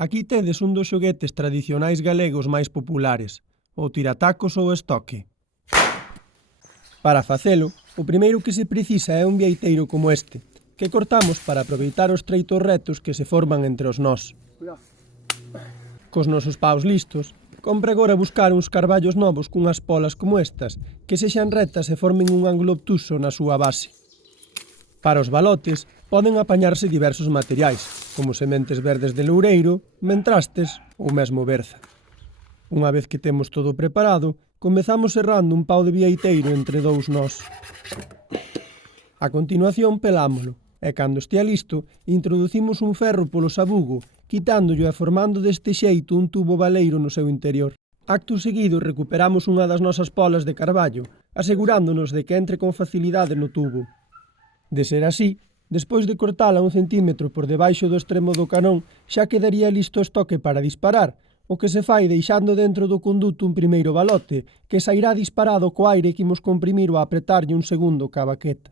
Aquí tedes un dos xoguetes tradicionais galegos máis populares, o tiratacos ou estoque. Para facelo, o primeiro que se precisa é un vieiteiro como este, que cortamos para aproveitar os treitos retos que se forman entre os nós. Cos nosos paus listos, compre agora buscar uns carballos novos cunhas polas como estas, que sexan retas e formen un ángulo obtuso na súa base. Para os balotes, poden apañarse diversos materiais, como sementes verdes de loureiro, mentrastes ou mesmo berza. Unha vez que temos todo preparado, comezamos serrando un pau de vieiteiro entre dous nós. A continuación pelámolo, e cando estea listo, introducimos un ferro polo sabugo, quitándollo e formando deste xeito un tubo baleiro no seu interior. Acto seguido recuperamos unha das nosas polas de carballo, asegurándonos de que entre con facilidade no tubo. De ser así, despois de cortala 1 centímetro por debaixo do extremo do canón, xa quedaría listo o estoque para disparar, o que se fai deixando dentro do conduto un primeiro balote, que sairá disparado co aire que imos comprimir ao apretarlle un segundo ca baqueta.